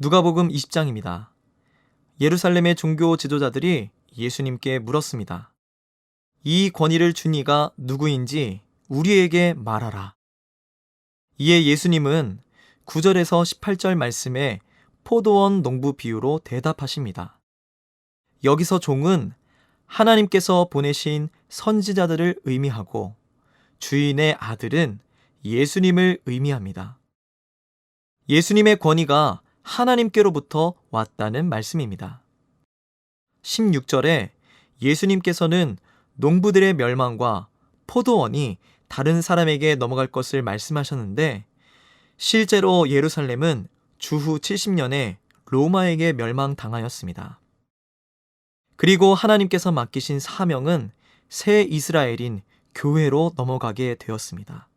누가복음 20장입니다. 예루살렘의 종교 지도자들이 예수님께 물었습니다. 이 권위를 준 이가 누구인지 우리에게 말하라. 이에 예수님은 9절에서 18절 말씀에 포도원 농부 비유로 대답하십니다. 여기서 종은 하나님께서 보내신 선지자들을 의미하고 주인의 아들은 예수님을 의미합니다. 예수님의 권위가 하나님께로부터 왔다는 말씀입니다. 16절에 예수님께서는 농부들의 멸망과 포도원이 다른 사람에게 넘어갈 것을 말씀하셨는데 실제로 예루살렘은 주후 70년에 로마에게 멸망당하였습니다. 그리고 하나님께서 맡기신 사명은 새 이스라엘인 교회로 넘어가게 되었습니다.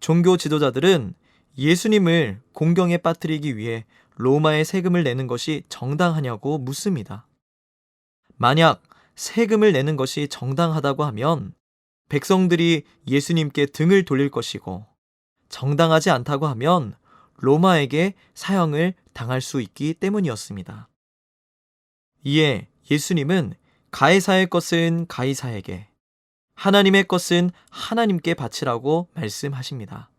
종교 지도자들은 예수님을 공경에 빠뜨리기 위해 로마에 세금을 내는 것이 정당하냐고 묻습니다. 만약 세금을 내는 것이 정당하다고 하면 백성들이 예수님께 등을 돌릴 것이고 정당하지 않다고 하면 로마에게 사형을 당할 수 있기 때문이었습니다. 이에 예수님은 가이사의 것은 가이사에게, 하나님의 것은 하나님께 바치라고 말씀하십니다.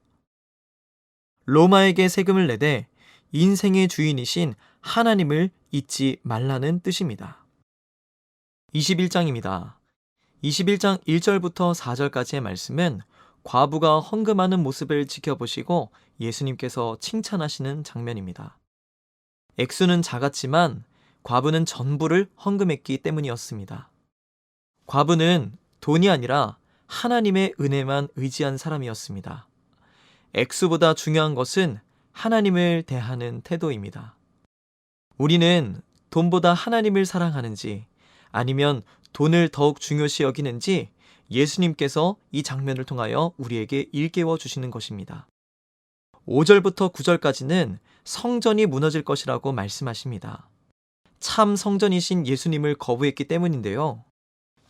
로마에게 세금을 내되 인생의 주인이신 하나님을 잊지 말라는 뜻입니다. 21장입니다. 21장 1절부터 4절까지의 말씀은 과부가 헌금하는 모습을 지켜보시고 예수님께서 칭찬하시는 장면입니다. 액수는 작았지만 과부는 전부를 헌금했기 때문이었습니다. 과부는 돈이 아니라 하나님의 은혜만 의지한 사람이었습니다. 액수보다 중요한 것은 하나님을 대하는 태도입니다. 우리는 돈보다 하나님을 사랑하는지 아니면 돈을 더욱 중요시 여기는지 예수님께서 이 장면을 통하여 우리에게 일깨워 주시는 것입니다. 5절부터 9절까지는 성전이 무너질 것이라고 말씀하십니다. 참 성전이신 예수님을 거부했기 때문인데요.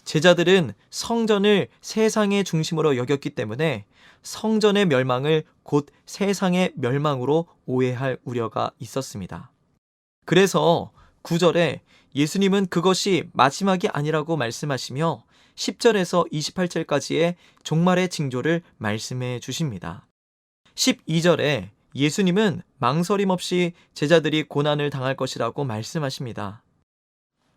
제자들은 성전을 세상의 중심으로 여겼기 때문에 성전의 멸망을 곧 세상의 멸망으로 오해할 우려가 있었습니다. 그래서 9절에 예수님은 그것이 마지막이 아니라고 말씀하시며 10절에서 28절까지의 종말의 징조를 말씀해 주십니다. 12절에 예수님은 망설임 없이 제자들이 고난을 당할 것이라고 말씀하십니다.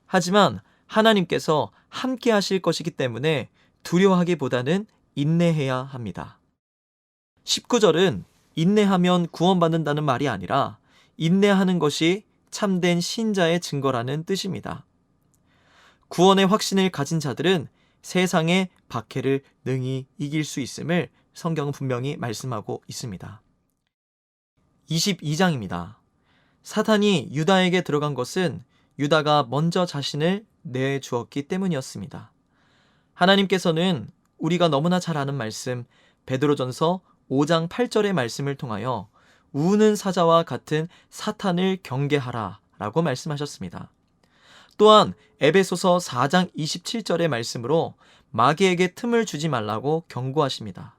하지만 하나님께서 함께 하실 것이기 때문에 두려워하기보다는 인내해야 합니다. 19절은 인내하면 구원받는다는 말이 아니라 인내하는 것이 참된 신자의 증거라는 뜻입니다. 구원의 확신을 가진 자들은 세상의 박해를 능히 이길 수 있음을 성경은 분명히 말씀하고 있습니다. 22장입니다. 사탄이 유다에게 들어간 것은 유다가 먼저 자신을 내주었기 때문이었습니다. 하나님께서는 우리가 너무나 잘 아는 말씀 베드로전서 5장 8절의 말씀을 통하여 우는 사자와 같은 사탄을 경계하라 라고 말씀하셨습니다. 또한 에베소서 4장 27절의 말씀으로 마귀에게 틈을 주지 말라고 경고하십니다.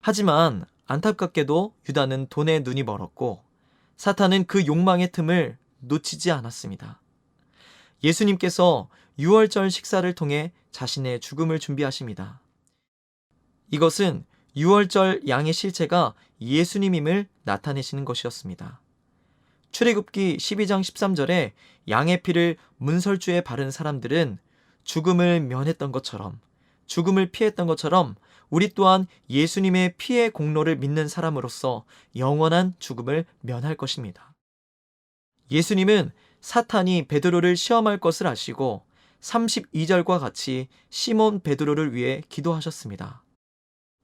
하지만 안타깝게도 유다는 돈에 눈이 멀었고 사탄은 그 욕망의 틈을 놓치지 않았습니다. 예수님께서 유월절 식사를 통해 자신의 죽음을 준비하십니다. 이것은 유월절 양의 실체가 예수님임을 나타내시는 것이었습니다. 출애굽기 12장 13절에 양의 피를 문설주에 바른 사람들은 죽음을 면했던 것처럼, 죽음을 피했던 것처럼 우리 또한 예수님의 피의 공로를 믿는 사람으로서 영원한 죽음을 면할 것입니다. 예수님은 사탄이 베드로를 시험할 것을 아시고 32절과 같이 시몬 베드로를 위해 기도하셨습니다.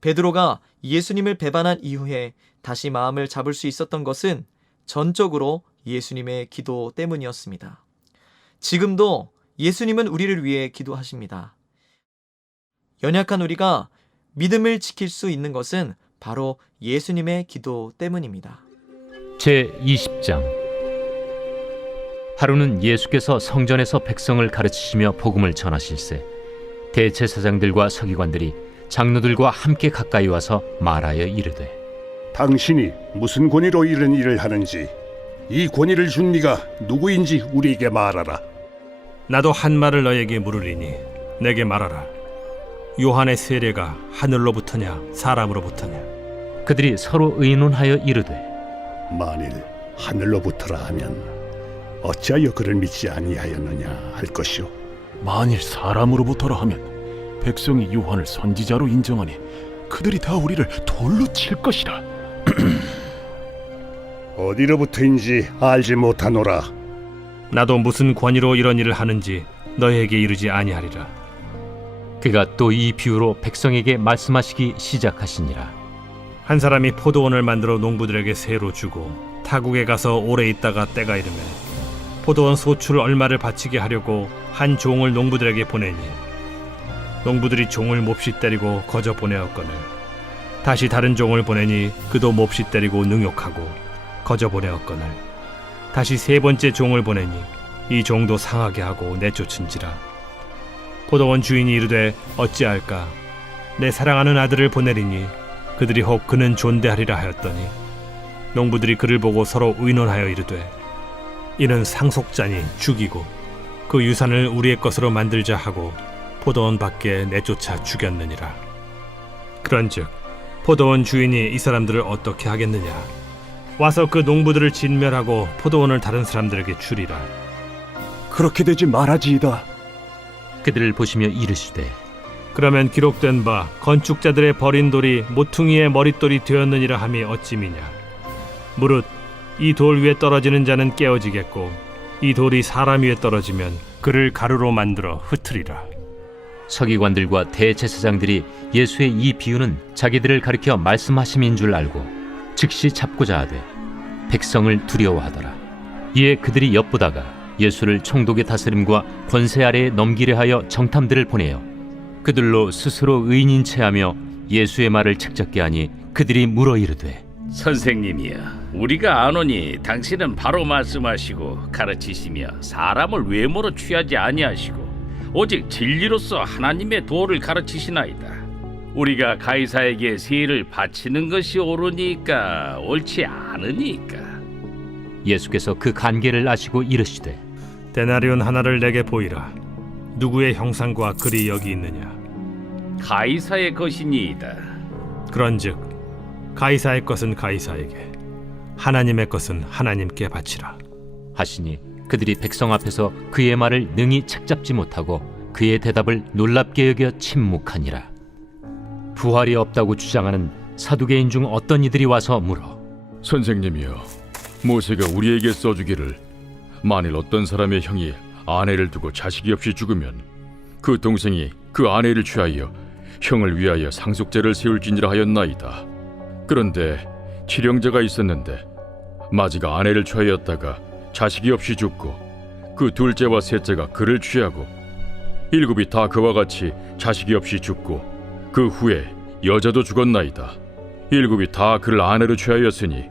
베드로가 예수님을 배반한 이후에 다시 마음을 잡을 수 있었던 것은 전적으로 예수님의 기도 때문이었습니다. 지금도 예수님은 우리를 위해 기도하십니다. 연약한 우리가 믿음을 지킬 수 있는 것은 바로 예수님의 기도 때문입니다. 제20장 하루는 예수께서 성전에서 백성을 가르치시며 복음을 전하실세 대제사장들과 서기관들이 장로들과 함께 가까이 와서 말하여 이르되 당신이 무슨 권위로 이런 일을 하는지 이 권위를 준 네가 누구인지 우리에게 말하라. 나도 한 말을 너에게 물으리니 내게 말하라. 요한의 세례가 하늘로부터냐 사람으로부터냐? 그들이 서로 의논하여 이르되 만일 하늘로부터라 하면 어찌하여 그를 믿지 아니하였느냐 할 것이요. 만일 사람으로부터라 하면 백성이 요한을 선지자로 인정하니 그들이 다 우리를 돌로 칠 것이라. 어디로부터인지 알지 못하노라. 나도 무슨 권위로 이런 일을 하는지 너에게 이르지 아니하리라. 그가 또 이 비유로 백성에게 말씀하시기 시작하시니라. 한 사람이 포도원을 만들어 농부들에게 새로 주고 타국에 가서 오래 있다가 때가 이르매 포도원 소출 얼마를 바치게 하려고 한 종을 농부들에게 보내니 농부들이 종을 몹시 때리고 거저 보내었거늘 다시 다른 종을 보내니 그도 몹시 때리고 능욕하고 거저 보내었거늘 다시 세 번째 종을 보내니 이 종도 상하게 하고 내쫓은지라. 포도원 주인이 이르되 어찌할까? 내 사랑하는 아들을 보내리니 그들이 혹 그는 존대하리라 하였더니 농부들이 그를 보고 서로 의논하여 이르되 이는 상속자니 죽이고 그 유산을 우리의 것으로 만들자 하고 포도원 밖에 내쫓아 죽였느니라. 그런즉 포도원 주인이 이 사람들을 어떻게 하겠느냐? 와서 그 농부들을 진멸하고 포도원을 다른 사람들에게 주리라. 그렇게 되지 말아지이다. 그들을 보시며 이르시되 그러면 기록된 바 건축자들의 버린 돌이 모퉁이의 머릿돌이 되었느니라 함이 어찌미냐? 무릇 이 돌 위에 떨어지는 자는 깨어지겠고 이 돌이 사람 위에 떨어지면 그를 가루로 만들어 흩으리라. 서기관들과 대제사장들이 예수의 이 비유는 자기들을 가리켜 말씀하심인 줄 알고 즉시 잡고자 하되 백성을 두려워하더라. 이에 그들이 엿보다가 예수를 총독의 다스림과 권세 아래에 넘기려 하여 정탐들을 보내어 그들로 스스로 의인인 체하며 예수의 말을 책잡게 하니 그들이 물어 이르되 선생님이여, 우리가 아노니 당신은 바로 말씀하시고 가르치시며 사람을 외모로 취하지 아니하시고 오직 진리로서 하나님의 도를 가르치시나이다. 우리가 가이사에게 세를 바치는 것이 옳으니까 옳지 않으니까. 예수께서 그 간계를 아시고 이르시되 데나리온 하나를 내게 보이라. 누구의 형상과 글이 여기 있느냐? 가이사의 것이니이다. 그런즉 가이사의 것은 가이사에게, 하나님의 것은 하나님께 바치라. 하시니 그들이 백성 앞에서 그의 말을 능히 책잡지 못하고 그의 대답을 놀랍게 여겨 침묵하니라. 부활이 없다고 주장하는 사두개인 중 어떤 이들이 와서 물어 선생님이여, 모세가 우리에게 써주기를 만일 어떤 사람의 형이 아내를 두고 자식이 없이 죽으면 그 동생이 그 아내를 취하여 형을 위하여 상속제를 세울지니라 하였나이다. 그런데 칠형제가 있었는데 마지가 아내를 취하였다가 자식이 없이 죽고 그 둘째와 셋째가 그를 취하고 일곱이 다 그와 같이 자식이 없이 죽고 그 후에 여자도 죽었나이다. 일곱이 다 그를 아내로 취하였으니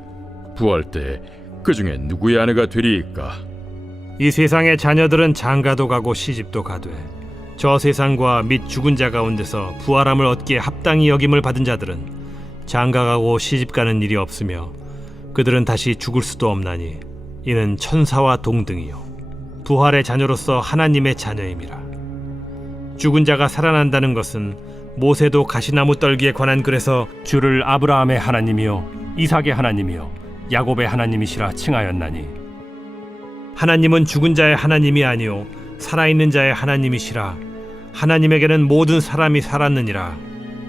부활 때에 그 중에 누구의 아내가 되리이까? 이 세상의 자녀들은 장가도 가고 시집도 가되 저 세상과 및 죽은 자 가운데서 부활함을 얻기에 합당히 여김을 받은 자들은 장가가고 시집가는 일이 없으며 그들은 다시 죽을 수도 없나니 이는 천사와 동등이요 부활의 자녀로서 하나님의 자녀임이라. 죽은 자가 살아난다는 것은 모세도 가시나무 떨기에 관한 글에서 주를 아브라함의 하나님이요 이삭의 하나님이요 야곱의 하나님이시라 칭하였나니 하나님은 죽은 자의 하나님이 아니요 살아있는 자의 하나님이시라. 하나님에게는 모든 사람이 살았느니라.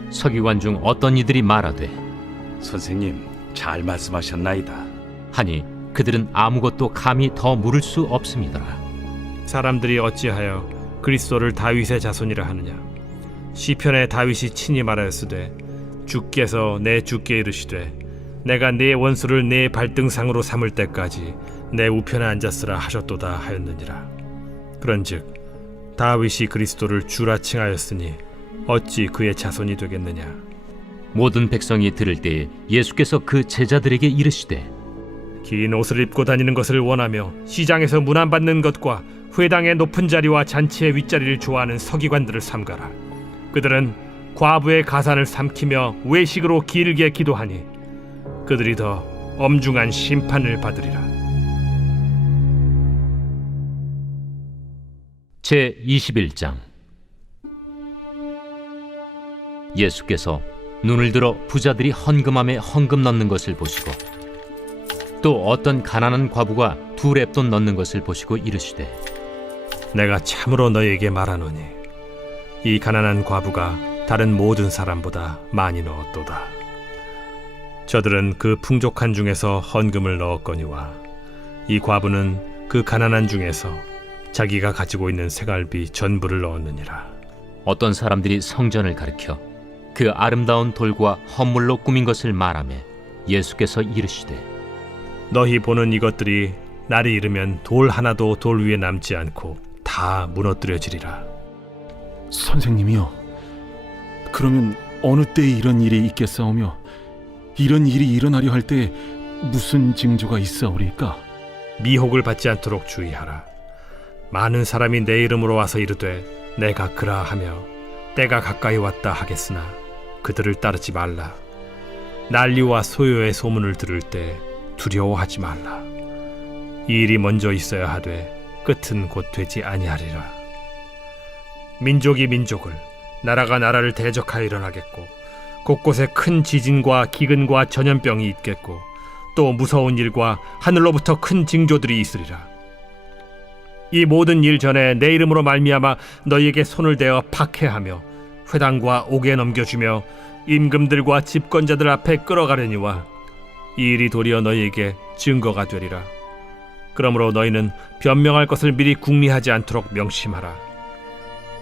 서기관 중 어떤 이들이 말하되 선생님, 잘 말씀하셨나이다. 하니 그들은 아무것도 감히 더 물을 수 없음이더라. 사람들이 어찌하여 그리스도를 다윗의 자손이라 하느냐? 시편에 다윗이 친히 말하였으되 주께서 내 주께 이르시되 내가 네 원수를 네 발등상으로 삼을 때까지 내 우편에 앉았으라 하셨도다 하였느니라. 그런즉 다윗이 그리스도를 주라 칭하였으니 어찌 그의 자손이 되겠느냐? 모든 백성이 들을 때에 예수께서 그 제자들에게 이르시되 긴 옷을 입고 다니는 것을 원하며 시장에서 문안받는 것과 회당의 높은 자리와 잔치의 윗자리를 좋아하는 서기관들을 삼가라. 그들은 과부의 가산을 삼키며 외식으로 길게 기도하니 그들이 더 엄중한 심판을 받으리라. 제21장. 예수께서 눈을 들어 부자들이 헌금함에 헌금 넣는 것을 보시고 또 어떤 가난한 과부가 2렙돈 넣는 것을 보시고 이르시되, 내가 참으로 너희에게 말하노니 이 가난한 과부가 다른 모든 사람보다 많이 넣었도다. 저들은 그 풍족한 중에서 헌금을 넣었거니와 이 과부는 그 가난한 중에서 자기가 가지고 있는 생활비 전부를 넣었느니라. 어떤 사람들이 성전을 가리켜 그 아름다운 돌과 헌물로 꾸민 것을 말하며 예수께서 이르시되, 너희 보는 이것들이 날이 이르면 돌 하나도 돌 위에 남지 않고 다 무너뜨려지리라. 선생님이요, 그러면 어느 때에 이런 일이 있겠사오며 이런 일이 일어나려 할 때에 무슨 징조가 있사오리까? 미혹을 받지 않도록 주의하라. 많은 사람이 내 이름으로 와서 이르되 내가 그라하며 때가 가까이 왔다 하겠으나 그들을 따르지 말라. 난리와 소요의 소문을 들을 때 두려워하지 말라. 이 일이 먼저 있어야 하되 끝은 곧 되지 아니하리라. 민족이 민족을, 나라가 나라를 대적하여 일어나겠고 곳곳에 큰 지진과 기근과 전염병이 있겠고 또 무서운 일과 하늘로부터 큰 징조들이 있으리라. 이 모든 일 전에 내 이름으로 말미암아 너희에게 손을 대어 박해하며 회당과 옥에 넘겨주며 임금들과 집권자들 앞에 끌어가려니와 이 일이 도리어 너희에게 증거가 되리라. 그러므로 너희는 변명할 것을 미리 궁리하지 않도록 명심하라.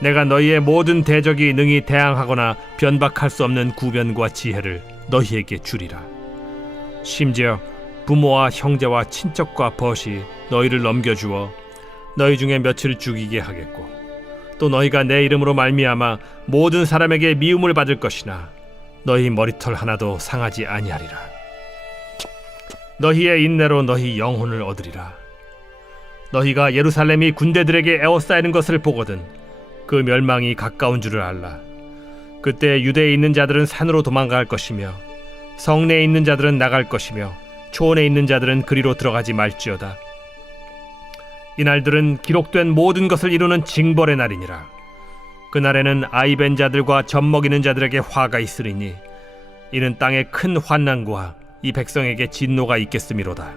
내가 너희의 모든 대적이 능히 대항하거나 변박할 수 없는 구변과 지혜를 너희에게 주리라. 심지어 부모와 형제와 친척과 벗이 너희를 넘겨주어 너희 중에 며칠 죽이게 하겠고 또 너희가 내 이름으로 말미암아 모든 사람에게 미움을 받을 것이나 너희 머리털 하나도 상하지 아니하리라. 너희의 인내로 너희 영혼을 얻으리라. 너희가 예루살렘이 군대들에게 에워싸이는 것을 보거든 그 멸망이 가까운 줄을 알라. 그때 유대에 있는 자들은 산으로 도망갈 것이며 성내에 있는 자들은 나갈 것이며 초원에 있는 자들은 그리로 들어가지 말지어다. 이날들은 기록된 모든 것을 이루는 징벌의 날이니라. 그날에는 아이벤 자들과 젖먹이는 자들에게 화가 있으리니 이는 땅에 큰 환난과 이 백성에게 진노가 있겠음이로다.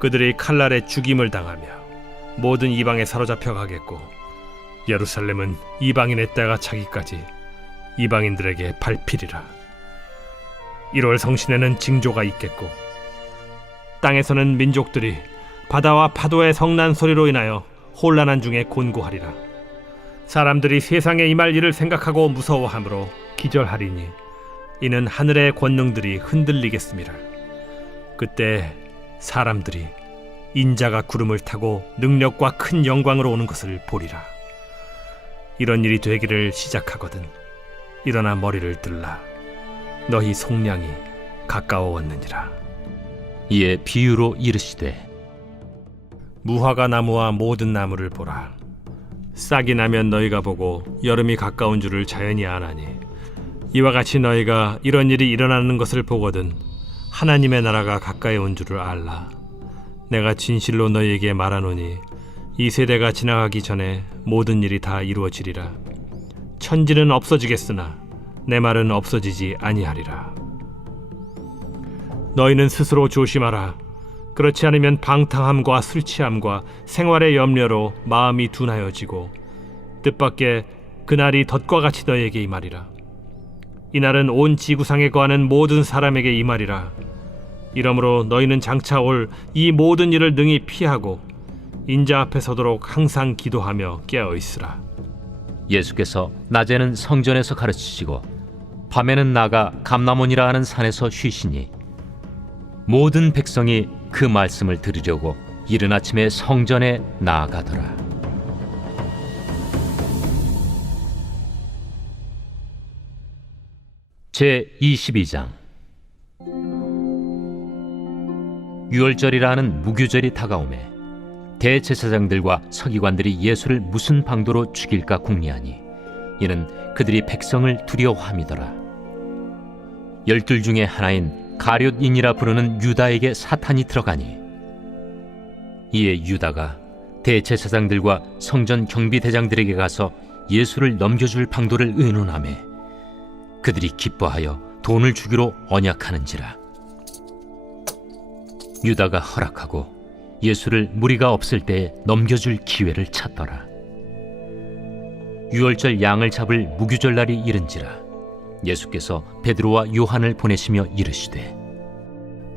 그들이 칼날에 죽임을 당하며 모든 이방에 사로잡혀 가겠고 예루살렘은 이방인의 때가 차기까지 이방인들에게 밟히리라. 1월 성신에는 징조가 있겠고 땅에서는 민족들이 바다와 파도의 성난 소리로 인하여 혼란한 중에 곤고하리라. 사람들이 세상에 임할 일을 생각하고 무서워하므로 기절하리니 이는 하늘의 권능들이 흔들리겠음이라. 그때 사람들이 인자가 구름을 타고 능력과 큰 영광으로 오는 것을 보리라. 이런 일이 되기를 시작하거든 일어나 머리를 들라. 너희 속량이 가까워왔느니라. 이에 비유로 이르시되, 무화과 나무와 모든 나무를 보라. 싹이 나면 너희가 보고 여름이 가까운 줄을 자연히 아나니 이와 같이 너희가 이런 일이 일어나는 것을 보거든 하나님의 나라가 가까이 온 줄을 알라. 내가 진실로 너희에게 말하노니 이 세대가 지나가기 전에 모든 일이 다 이루어지리라. 천지는 없어지겠으나 내 말은 없어지지 아니하리라. 너희는 스스로 조심하라. 그렇지 않으면 방탕함과 술 취함과 생활의 염려로 마음이 둔하여지고 뜻밖의 그날이 덫과 같이 너희에게 임하리라. 이날은 온 지구상에 거하는 모든 사람에게 임하리라. 이러므로 너희는 장차 올 이 모든 일을 능히 피하고 인자 앞에 서도록 항상 기도하며 깨어있으라. 예수께서 낮에는 성전에서 가르치시고 밤에는 나가 감람원이라 하는 산에서 쉬시니 모든 백성이 그 말씀을 들으려고 이른 아침에 성전에 나아가더라. 제22장. 유월절이라는 무교절이 다가오매 대제사장들과 서기관들이 예수를 무슨 방도로 죽일까 궁리하니 이는 그들이 백성을 두려워함이더라. 12 중에 하나인 가룟인이라 부르는 유다에게 사탄이 들어가니 이에 유다가 대제사장들과 성전 경비대장들에게 가서 예수를 넘겨줄 방도를 의논하매 그들이 기뻐하여 돈을 주기로 언약하는지라. 유다가 허락하고 예수를 무리가 없을 때에 넘겨줄 기회를 찾더라. 유월절 양을 잡을 무교절날이 이른지라. 예수께서 베드로와 요한을 보내시며 이르시되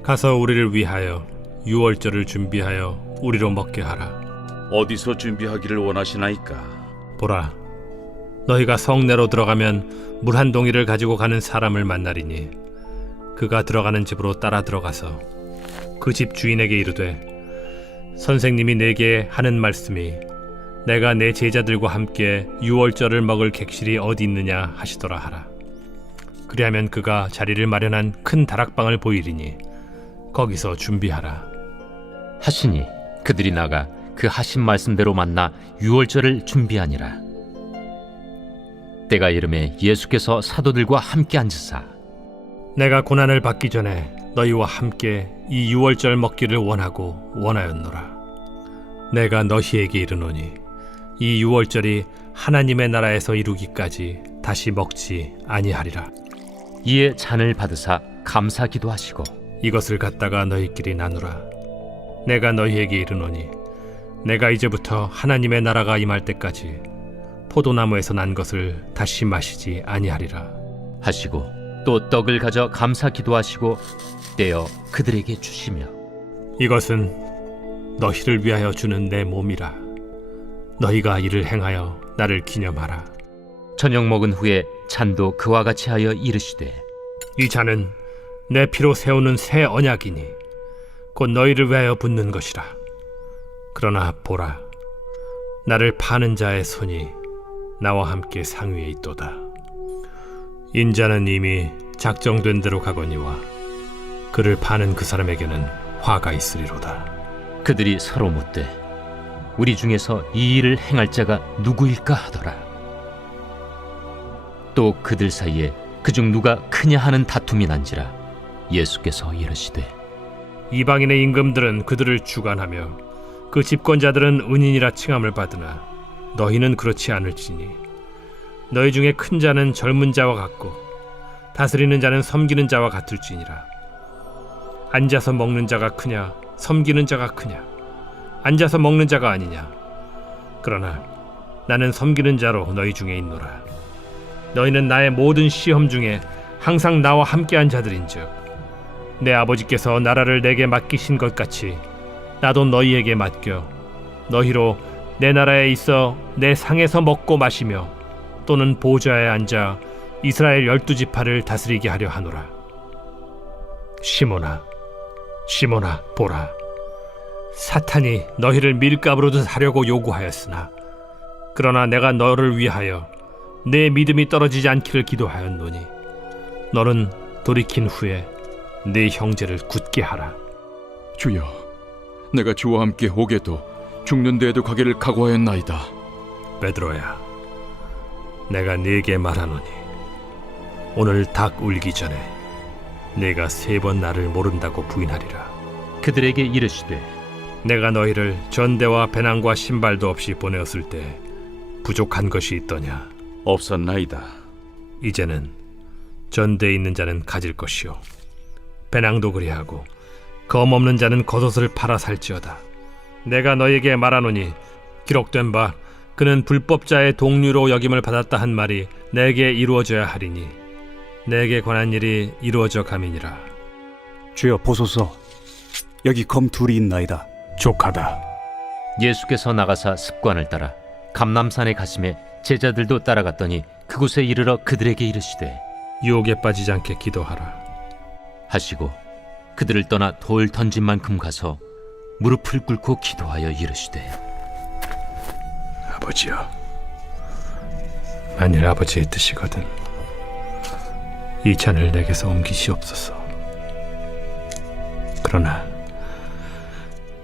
가서 우리를 위하여 유월절을 준비하여 우리로 먹게 하라. 어디서 준비하기를 원하시나이까? 보라, 너희가 성내로 들어가면 물 한 동이를 가지고 가는 사람을 만나리니 그가 들어가는 집으로 따라 들어가서 그 집 주인에게 이르되 선생님이 내게 하는 말씀이 내가 내 제자들과 함께 유월절을 먹을 객실이 어디 있느냐 하시더라 하라. 그리하면 그가 자리를 마련한 큰 다락방을 보이리니 거기서 준비하라. 하시니 그들이 나가 그 하신 말씀대로 만나 유월절을 준비하니라. 때가 이르매 예수께서 사도들과 함께 앉으사 내가 고난을 받기 전에 너희와 함께 이 유월절 먹기를 원하였노라. 내가 너희에게 이르노니 이 유월절이 하나님의 나라에서 이루기까지 다시 먹지 아니하리라. 이에 잔을 받으사 감사 기도하시고 이것을 갖다가 너희끼리 나누라. 내가 너희에게 이르노니 내가 이제부터 하나님의 나라가 임할 때까지 포도나무에서 난 것을 다시 마시지 아니하리라 하시고 또 떡을 가져 감사 기도하시고 떼어 그들에게 주시며 이것은 너희를 위하여 주는 내 몸이라. 너희가 이를 행하여 나를 기념하라. 저녁 먹은 후에 잔도 그와 같이 하여 이르시되 이 잔은 내 피로 세우는 새 언약이니 곧 너희를 위하여 붓는 것이라. 그러나 보라, 나를 파는 자의 손이 나와 함께 상위에 있도다. 인자는 이미 작정된 대로 가거니와 그를 파는 그 사람에게는 화가 있으리로다. 그들이 서로 묻되 우리 중에서 이 일을 행할 자가 누구일까 하더라. 또 그들 사이에 그중 누가 크냐 하는 다툼이 난지라. 예수께서 이르시되 이방인의 임금들은 그들을 주관하며 그 집권자들은 은인이라 칭함을 받으나 너희는 그렇지 않을지니 너희 중에 큰 자는 젊은 자와 같고 다스리는 자는 섬기는 자와 같을지니라. 앉아서 먹는 자가 크냐 섬기는 자가 크냐? 앉아서 먹는 자가 아니냐? 그러나 나는 섬기는 자로 너희 중에 있노라. 너희는 나의 모든 시험 중에 항상 나와 함께한 자들인즉 내 아버지께서 나라를 내게 맡기신 것 같이 나도 너희에게 맡겨 너희로 내 나라에 있어 내 상에서 먹고 마시며 또는 보좌에 앉아 이스라엘 12지파를 다스리게 하려 하노라. 시몬아, 시몬아, 보라, 사탄이 너희를 밀가부르듯 하려고 요구하였으나 그러나 내가 너를 위하여 내 믿음이 떨어지지 않기를 기도하였노니 너는 돌이킨 후에 네 형제를 굳게 하라. 주여, 내가 주와 함께 오게도 죽는 데에도 가기를 각오하였나이다. 베드로야, 내가 네게 말하노니 오늘 닭 울기 전에 네가 3번 나를 모른다고 부인하리라. 그들에게 이르시되 내가 너희를 전대와 배낭과 신발도 없이 보내었을 때 부족한 것이 있더냐? 없었나이다. 이제는 전대에 있는 자는 가질 것이요 배낭도 그리하고 검 없는 자는 겉옷을 팔아 살지어다. 내가 너에게 말하노니 기록된 바 그는 불법자의 동류로 여김을 받았다 한 말이 내게 이루어져야 하리니 내게 관한 일이 이루어져 감이니라. 주여 보소서, 여기 검 둘이 있나이다. 족하다. 예수께서 나가사 습관을 따라 감람산에 가심에 제자들도 따라갔더니 그곳에 이르러 그들에게 이르시되 유혹에 빠지지 않게 기도하라 하시고 그들을 떠나 돌 던진 만큼 가서 무릎을 꿇고 기도하여 이르시되 아버지여, 만일 아버지의 뜻이거든 이 잔을 내게서 옮기시옵소서. 그러나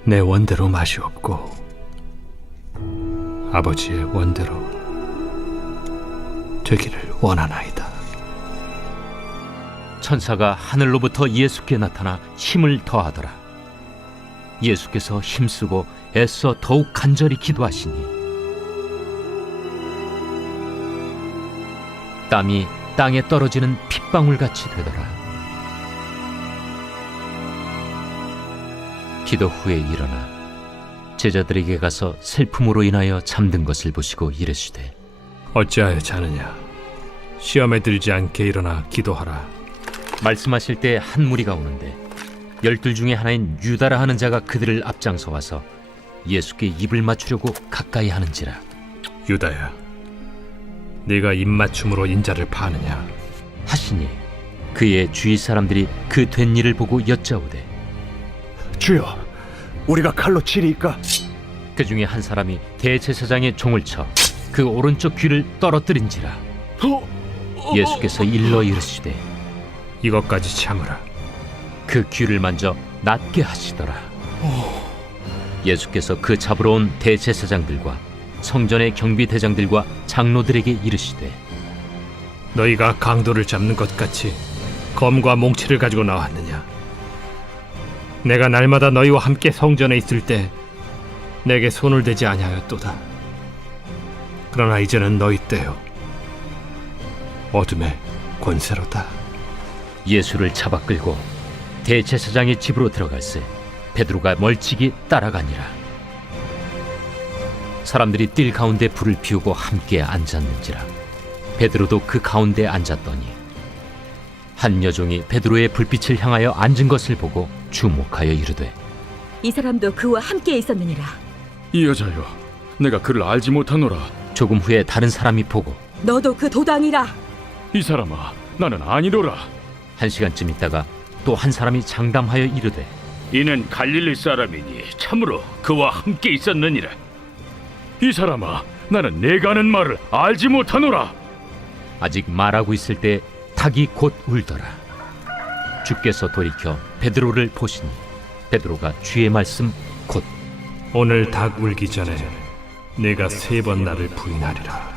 내 원대로 마시옵고 아버지의 원대로 되기를 원하나이다. 천사가 하늘로부터 예수께 나타나 힘을 더하더라. 예수께서 힘쓰고 애써 더욱 간절히 기도하시니 땀이 땅에 떨어지는 핏방울같이 되더라. 기도 후에 일어나 제자들에게 가서 슬픔으로 인하여 잠든 것을 보시고 이르시되 어찌하여 자느냐? 시험에 들지 않게 일어나 기도하라. 말씀하실 때 한 무리가 오는데 12 중에 하나인 유다라 하는 자가 그들을 앞장서 와서 예수께 입을 맞추려고 가까이 하는지라. 유다야, 네가 입맞춤으로 인자를 파느냐? 하시니 그의 주위 사람들이 그 된 일을 보고 여짜오되 주여, 우리가 칼로 치리이까? 그 중에 한 사람이 대제사장의 종을 쳐 그 오른쪽 귀를 떨어뜨린지라. 예수께서 일러 이르시되 이것까지 참으라. 그 귀를 만져 낫게 하시더라. 예수께서 그 잡으러 온 대제사장들과 성전의 경비대장들과 장로들에게 이르시되 너희가 강도를 잡는 것 같이 검과 몽치를 가지고 나왔느냐? 내가 날마다 너희와 함께 성전에 있을 때 내게 손을 대지 아니하였도다. 그러나 이제는 너희 때요, 어둠의 권세로다. 예수를 잡아 끌고 대제사장의 집으로 들어갈새 베드로가 멀찍이 따라가니라. 사람들이 뜰 가운데 불을 피우고 함께 앉았는지라. 베드로도 그 가운데 앉았더니 한 여종이 베드로의 불빛을 향하여 앉은 것을 보고 주목하여 이르되 이 사람도 그와 함께 있었느니라. 이 여자여, 내가 그를 알지 못하노라. 조금 후에 다른 사람이 보고 너도 그 도당이라. 이 사람아, 나는 아니로라. 1시간쯤 있다가 또 한 사람이 장담하여 이르되 이는 갈릴리 사람이니 참으로 그와 함께 있었느니라. 이 사람아, 나는 내가 하는 말을 알지 못하노라. 아직 말하고 있을 때 닭이 곧 울더라. 주께서 돌이켜 베드로를 보시니 베드로가 주의 말씀 곧 오늘 닭 울기 전에 내가 3번 나를 부인하리라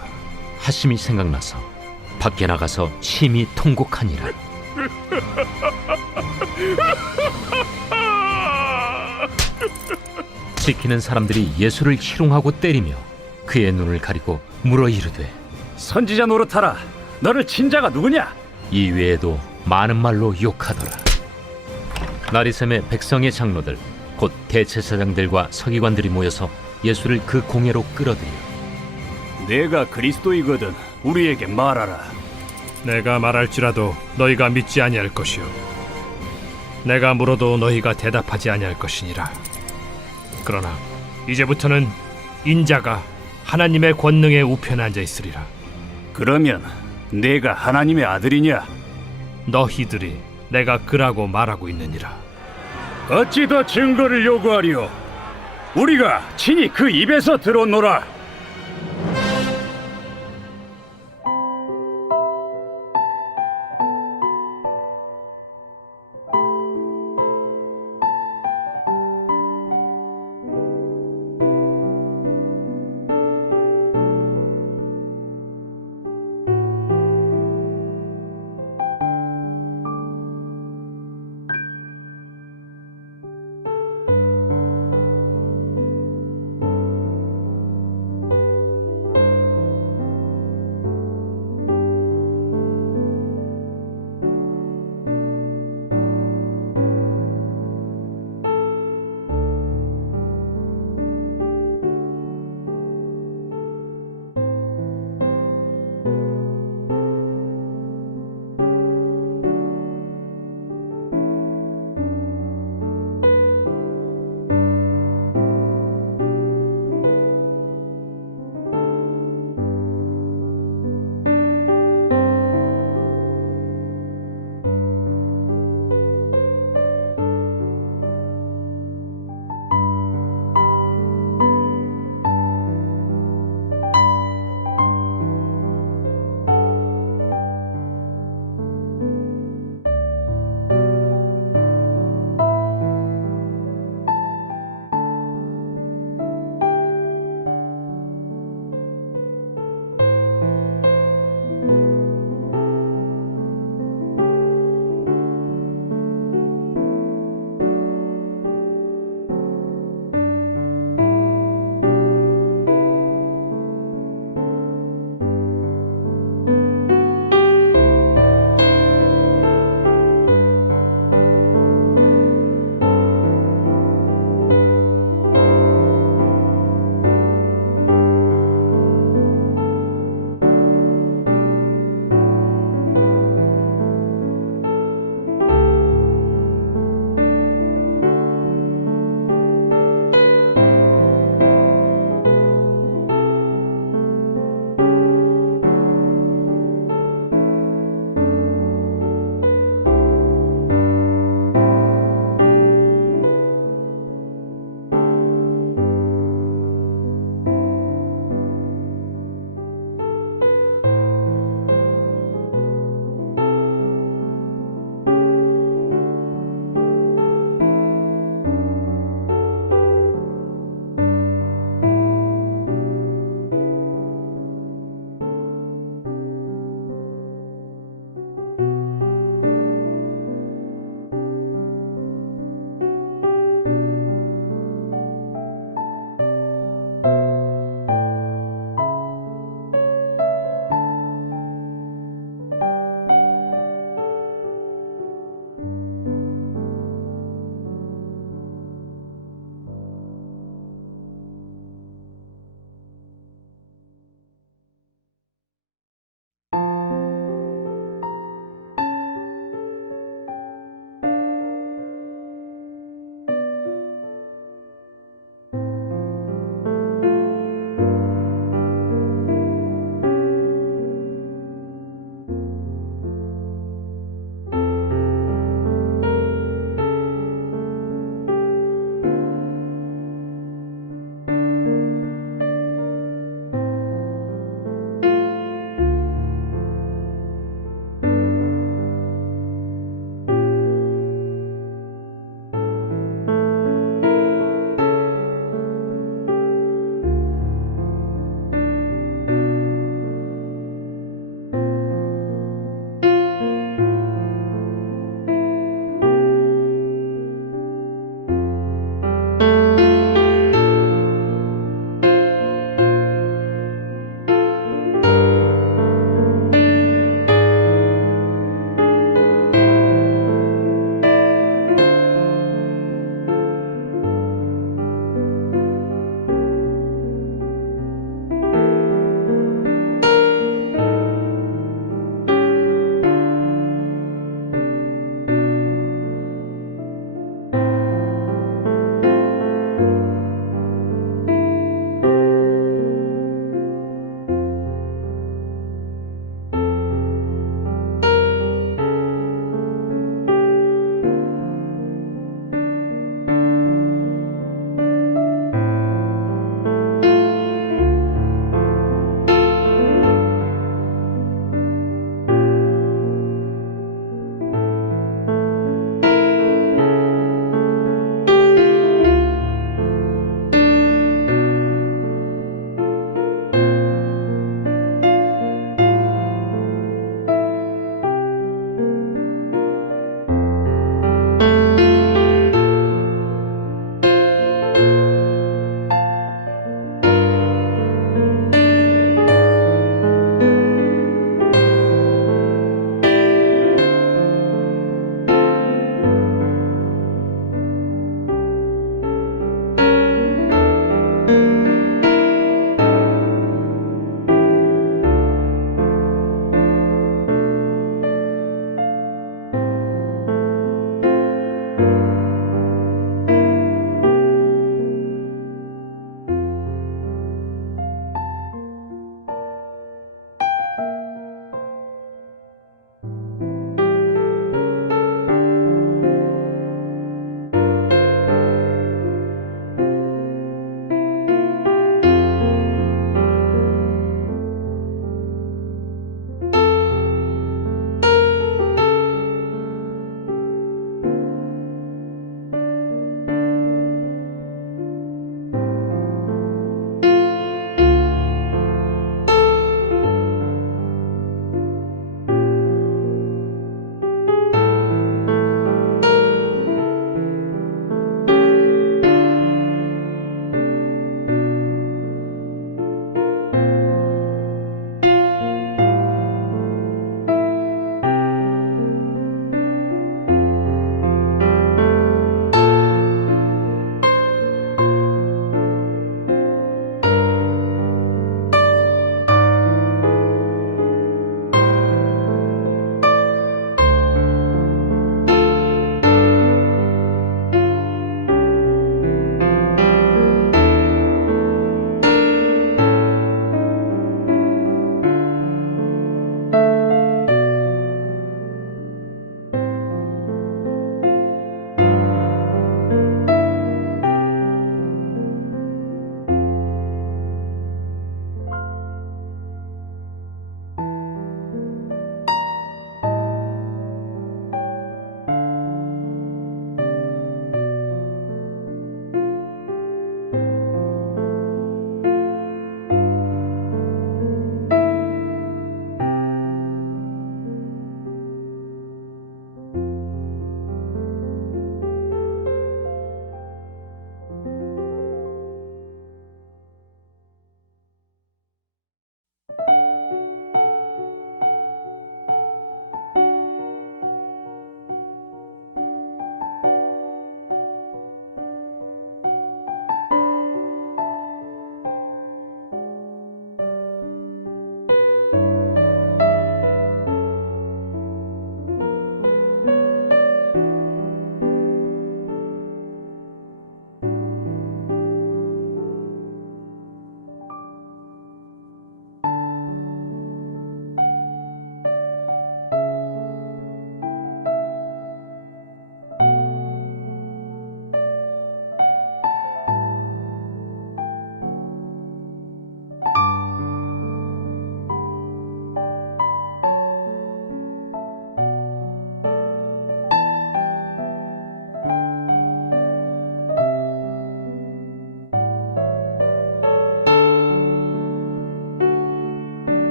하심이 생각나서 밖에 나가서 심히 통곡하니라. 지키는 사람들이 예수를 희롱하고 때리며 그의 눈을 가리고 물어 이르되 선지자 노릇하라. 너를 친 자가 누구냐? 이 외에도 많은 말로 욕하더라. 나리샘의 백성의 장로들 곧 대제사장들과 서기관들이 모여서 예수를 그 공회로 끌어들여 내가 그리스도이거든 우리에게 말하라. 내가 말할지라도 너희가 믿지 아니할 것이요 내가 물어도 너희가 대답하지 아니할 것이니라. 그러나 이제부터는 인자가 하나님의 권능의 우편에 앉아 있으리라. 그러면 내가 하나님의 아들이냐? 너희들이 내가 그라고 말하고 있느니라. 어찌 더 증거를 요구하리오? 우리가 친히 그 입에서 들었노라.